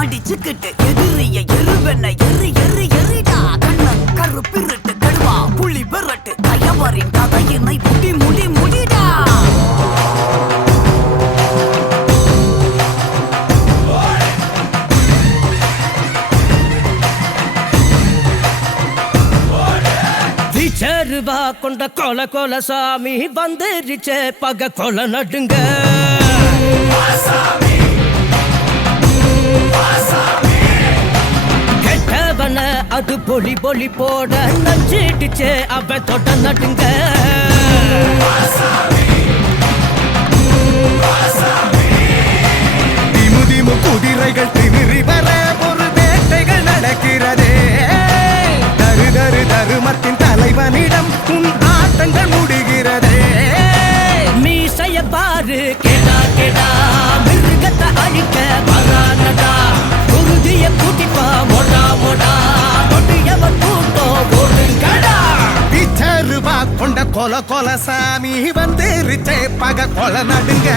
மடிச்சுக்கிட்டு எதிரிய எருவென்ன எரிடா கண்ண கருப்பிரட்டு கடுவா புள்ளி பெறட்டு கயவரின் கதையினை முடிடா சேருவா கொண்ட கொல கொல சாமி வந்துருச்சே பக கொல நடுங்க கெட்டவன அது பொலி பொலி போட நஞ்சிடுச்சே அவ தொட்ட நடுங்க திமு திமு குதிரைகள் திமிரி வர ஒரு வேட்டைகள் நடக்கிறதே தருமத்தின் தலைவனிடம் உன் ஆட்டங்கள் முடிகிறதே மீசைய பாரு கேடா கேடா மிருகத்தை அழிக்க வரானடா குருதிய கூட்டிப்பா மொடா மொடா கொடியவன் கூட்டம் ஓடுங்கடா பிச்சருவா கொண்ட கொல கொல சாமி வந்துருச்சே பக கொல நடுங்க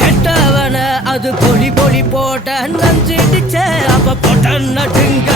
கெட்டவன அது பொலி பொலி போட்ட நஞ்சிடுச்சே அவ போட்ட நடுங்க